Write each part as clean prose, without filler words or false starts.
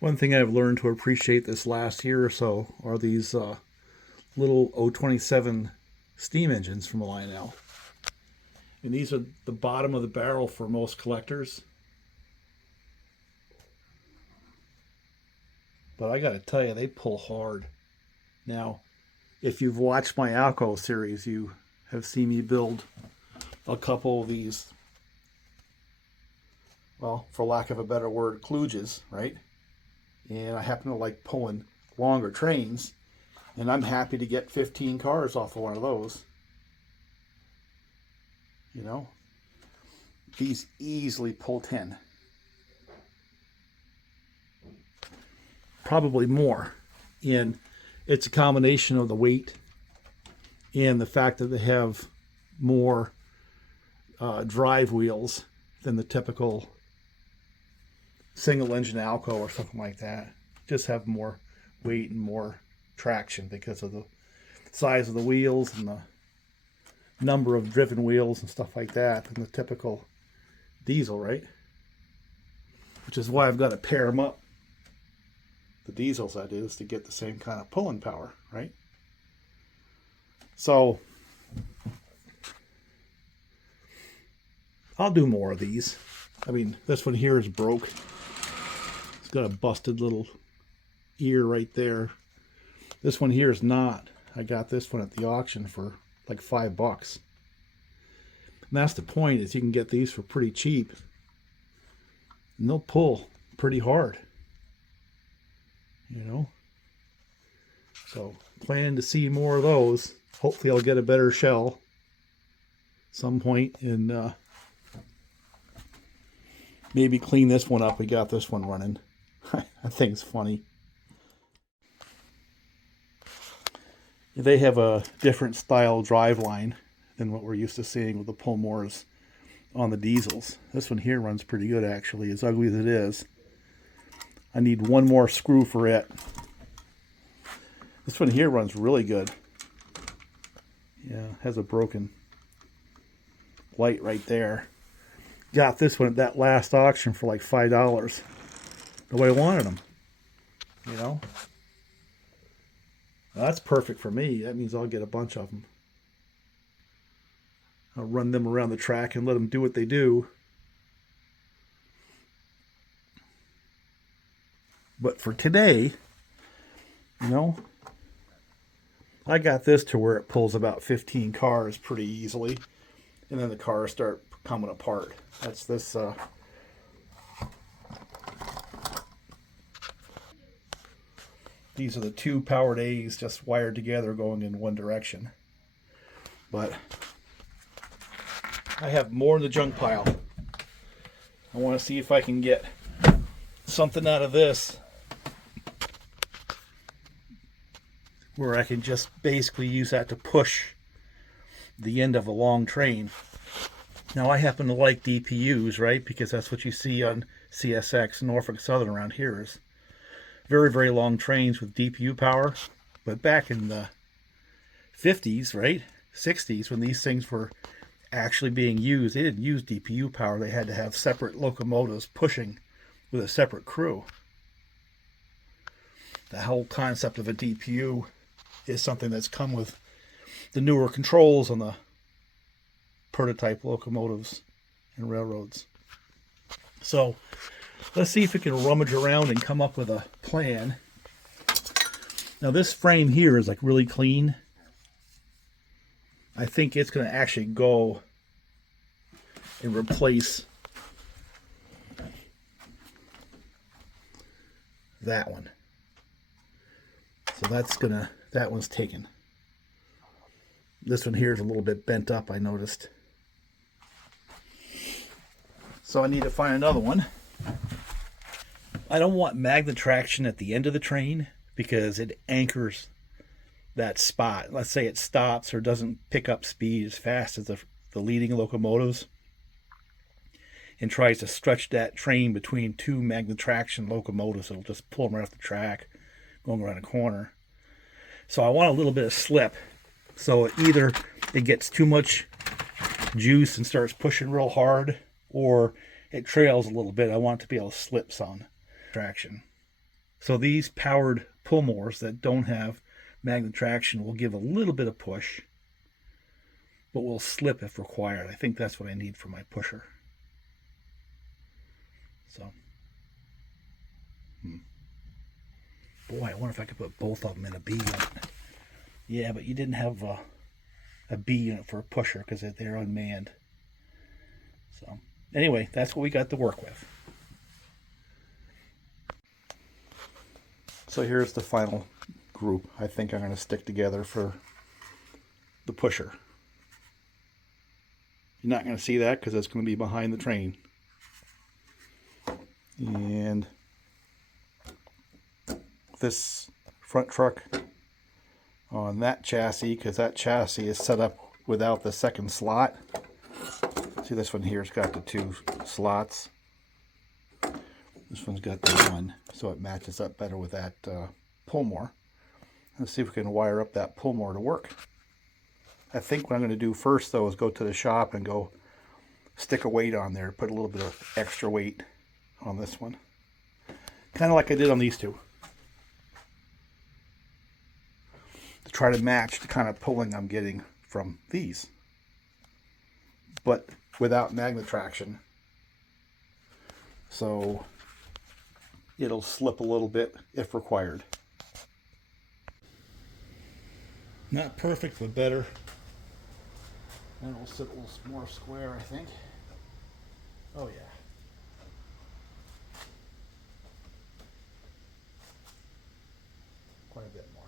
One thing I've learned to appreciate this last year or so are these little 027 steam engines from Lionel. And these are the bottom of the barrel for most collectors. But I gotta tell you, they pull hard. Now, if you've watched my Alco series, you have seen me build a couple of these, well, for lack of a better word, kludges, right? And I happen to like pulling longer trains, and I'm happy to get 15 cars off of one of those. You know, these easily pull 10. Probably more. And it's a combination of the weight and the fact that they have more drive wheels than the typical single engine Alco or something like that. Just have more weight and more traction because of the size of the wheels and the number of driven wheels and stuff like that than the typical diesel, right? Which is why I've got to pair them up, the diesels that is, to get the same kind of pulling power, right? So I'll do more of these. I mean, this one here is broke. It's got a busted little ear right there. This one here is not. I got this one at the auction for like $5. And that's the point, is you can get these for pretty cheap. And they'll pull pretty hard. You know? So, planning to see more of those. Hopefully I'll get a better shell some point and maybe clean this one up. We got this one running. That thing's funny. They have a different style drive line than what we're used to seeing with the Pulmores on the diesels. This one here runs pretty good, actually, as ugly as it is. I need one more screw for it. This one here runs really good. Yeah, has a broken light right there. Got this one at that last auction for like $5. The way I wanted them. You know? Well, that's perfect for me. That means I'll get a bunch of them. I'll run them around the track and let them do what they do. But for today, you know, I got this to where it pulls about 15 cars pretty easily. And then the cars start coming apart. That's this these are the two powered A's just wired together going in one direction. But I have more in the junk pile. I want to see if I can get something out of this where I can just basically use that to push the end of a long train. Now I happen to like DPUs, right? Because that's what you see on CSX, Norfolk Southern around here, is very, very long trains with DPU power. But back in the 50s, right, 60s, when these things were actually being used, they didn't use DPU power. They had to have separate locomotives pushing with a separate crew. The whole concept of a DPU is something that's come with the newer controls on the prototype locomotives and railroads. So let's see if we can rummage around and come up with a plan. Now this frame here is like really clean. I think it's going to actually go and replace that one. So that one's taken. This one here is a little bit bent up, I noticed. So I need to find another one. I don't want magnet traction at the end of the train because it anchors that spot. Let's say it stops or doesn't pick up speed as fast as the leading locomotives and tries to stretch that train between two magnet traction locomotives. It'll just pull them right off the track going around a corner. So I want a little bit of slip. So either it gets too much juice and starts pushing real hard, or it trails a little bit. I want it to be able to slip some traction. So these powered pull mowers that don't have magnet traction will give a little bit of push, but will slip if required. I think that's what I need for my pusher. So, boy, I wonder if I could put both of them in a B unit. Yeah, but you didn't have a B unit for a pusher because they're unmanned. So, anyway, that's what we got to work with. So here's the final group I think I'm going to stick together for the pusher. You're not going to see that because it's going to be behind the train. And this front truck on that chassis, because that chassis is set up without the second slot. See, this one here's got the 2 slots. This one's got the 1, so it matches up better with that pull mower. Let's see if we can wire up that pull mower to work. I think what I'm going to do first, though, is go to the shop and go stick a weight on there, put a little bit of extra weight on this one. Kind of like I did on these two. To try to match the kind of pulling I'm getting from these. But without magnet traction. So it'll slip a little bit if required. Not perfect, but better. And it'll sit a little more square, I think. Oh yeah. Quite a bit more.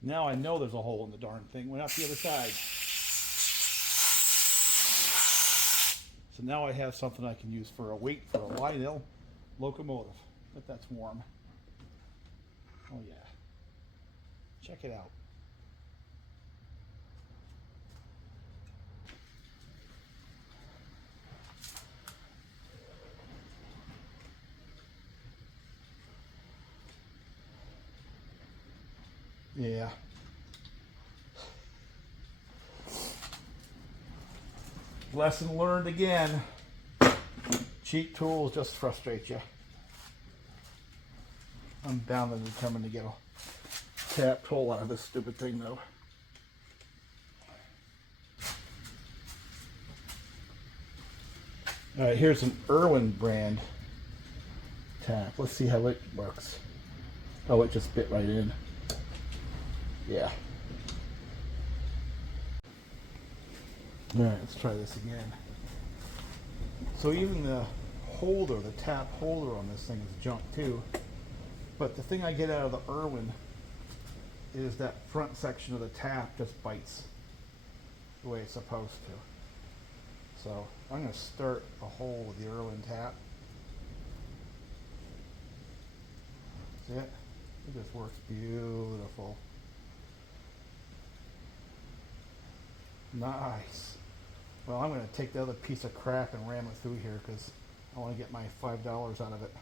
Now I know there's a hole in the darn thing. Went out the other side. So now I have something I can use for a weight for a Lionel locomotive. But that's warm. Oh yeah. Check it out. Yeah. Lesson learned again. Cheap tools just frustrate you. I'm bound and determined to get a tapped hole out of this stupid thing, though. All right, here's an Irwin brand tap. Let's see how it works. Oh, it just bit right in. Yeah. All right, let's try this again. So even the holder, the tap holder on this thing is junk too. But the thing I get out of the Irwin is that front section of the tap just bites the way it's supposed to. So I'm going to start a hole with the Irwin tap. See it? It just works beautiful. Nice. Well, I'm going to take the other piece of crap and ram it through here because I want to get my $5 out of it.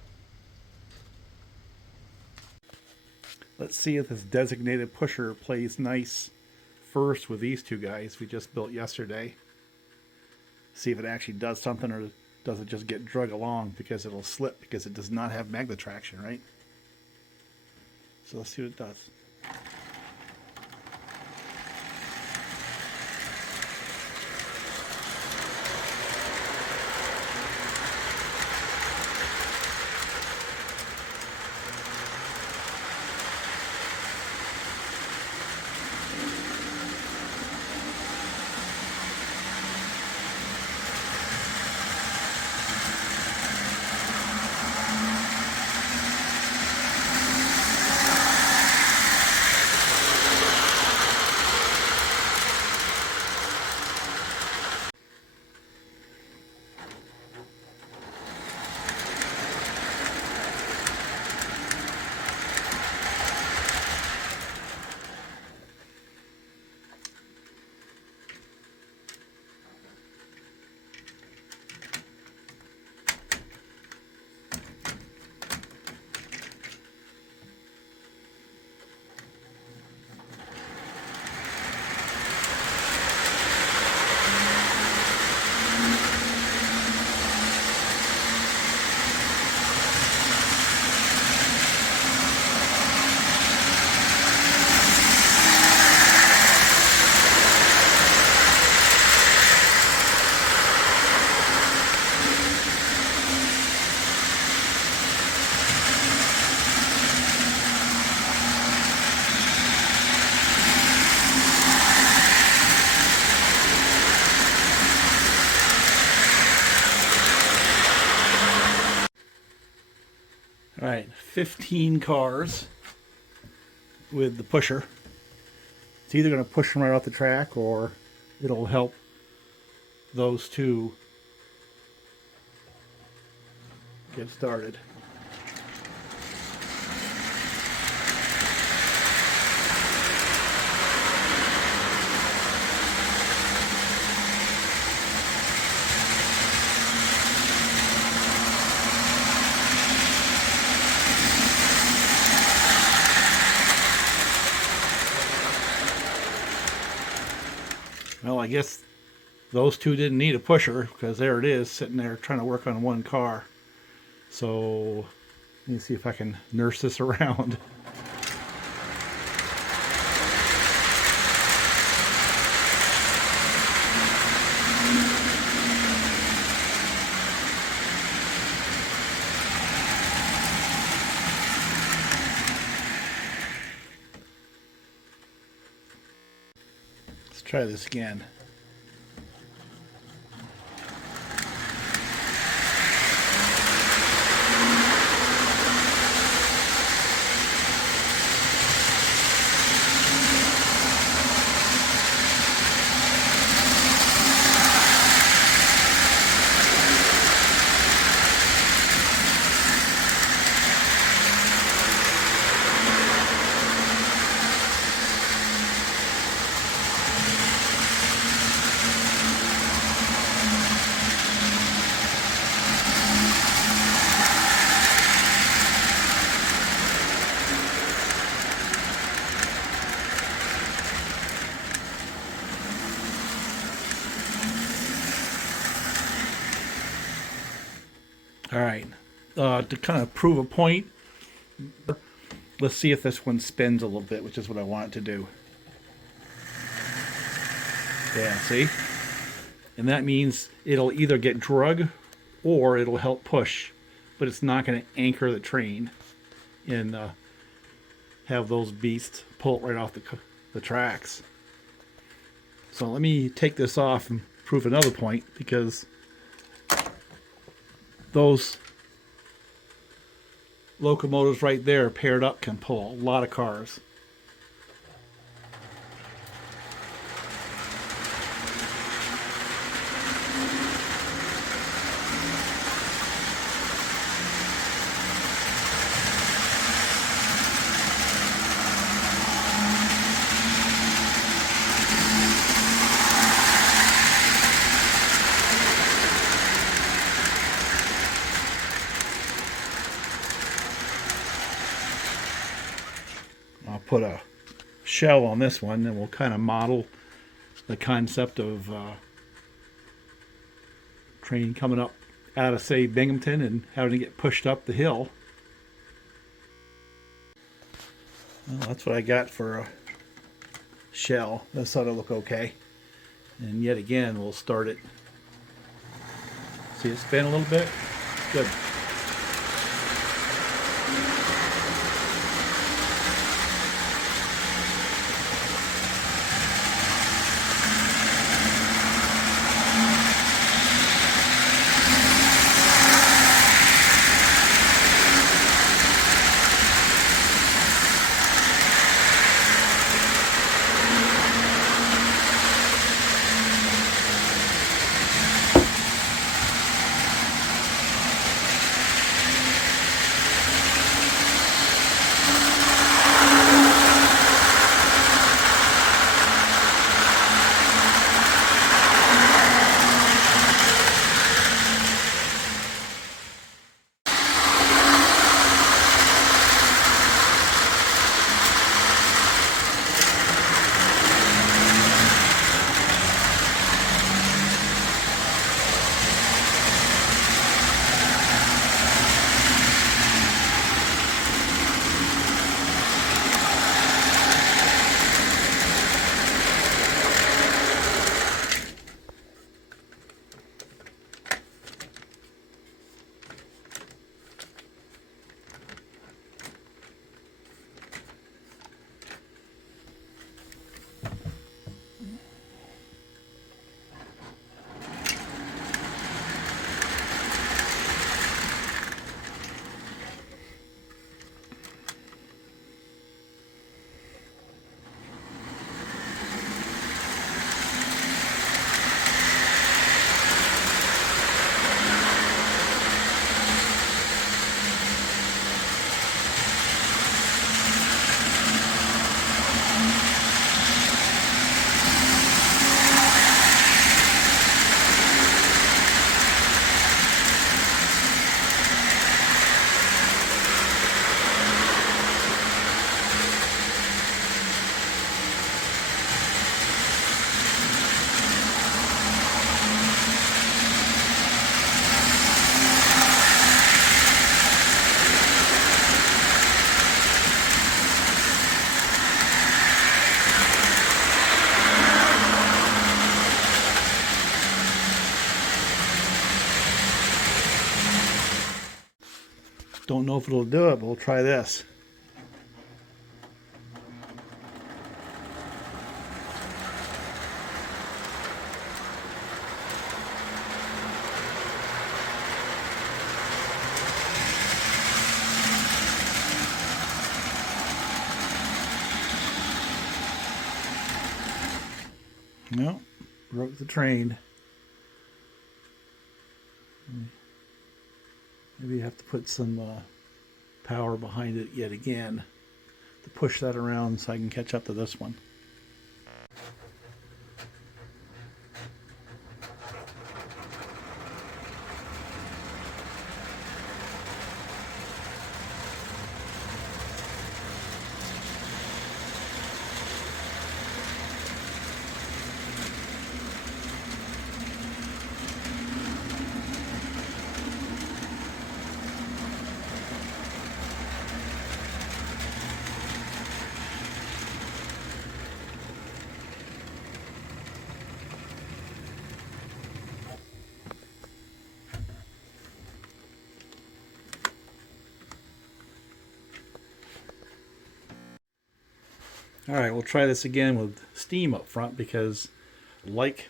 Let's see if this designated pusher plays nice first with these two guys we just built yesterday. See if it actually does something, or does it just get drug along because it'll slip because it does not have magnet traction, right? So let's see what it does. All right, 15 cars with the pusher. It's either going to push them right off the track or it'll help those two get started. Well, I guess those two didn't need a pusher because there it is sitting there trying to work on one car. So let me see if I can nurse this around. Let's try this again. All right, to kind of prove a point, let's see if this one spins a little bit, which is what I want it to do. Yeah, see? And that means it'll either get drug or it'll help push, but it's not going to anchor the train and have those beasts pull it right off the tracks. So let me take this off and prove another point, because those locomotives right there paired up can pull a lot of cars. I'll put a shell on this one and we'll kind of model the concept of train coming up out of, say, Binghamton and having to get pushed up the hill. Well, that's what I got for a shell. This ought to look okay. And yet again, we'll start it. See it spin a little bit? Good. Don't know if it'll do it, but we'll try this. No, broke the train. Maybe you have to put some power behind it yet again to push that around so I can catch up to this one. All right, we'll try this again with steam up front because, like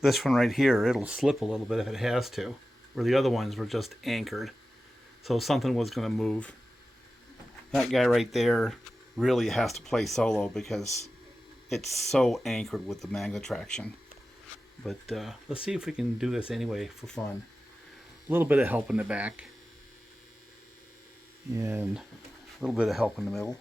this one right here, it'll slip a little bit if it has to, where the other ones were just anchored. So something was going to move. That guy right there really has to play solo because it's so anchored with the magnet traction. But let's see if we can do this anyway for fun. A little bit of help in the back. And a little bit of help in the middle.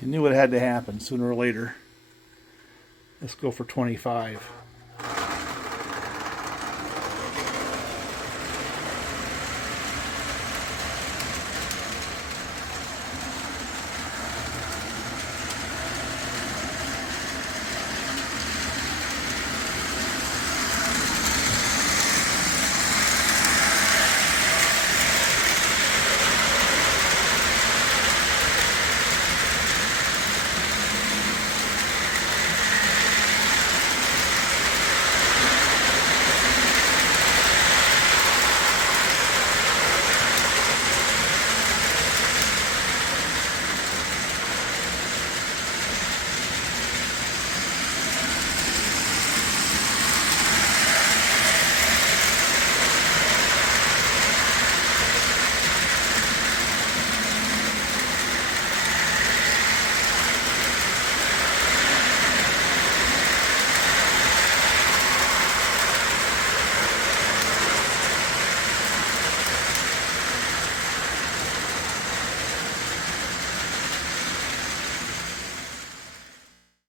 You knew it had to happen sooner or later. Let's go for 25.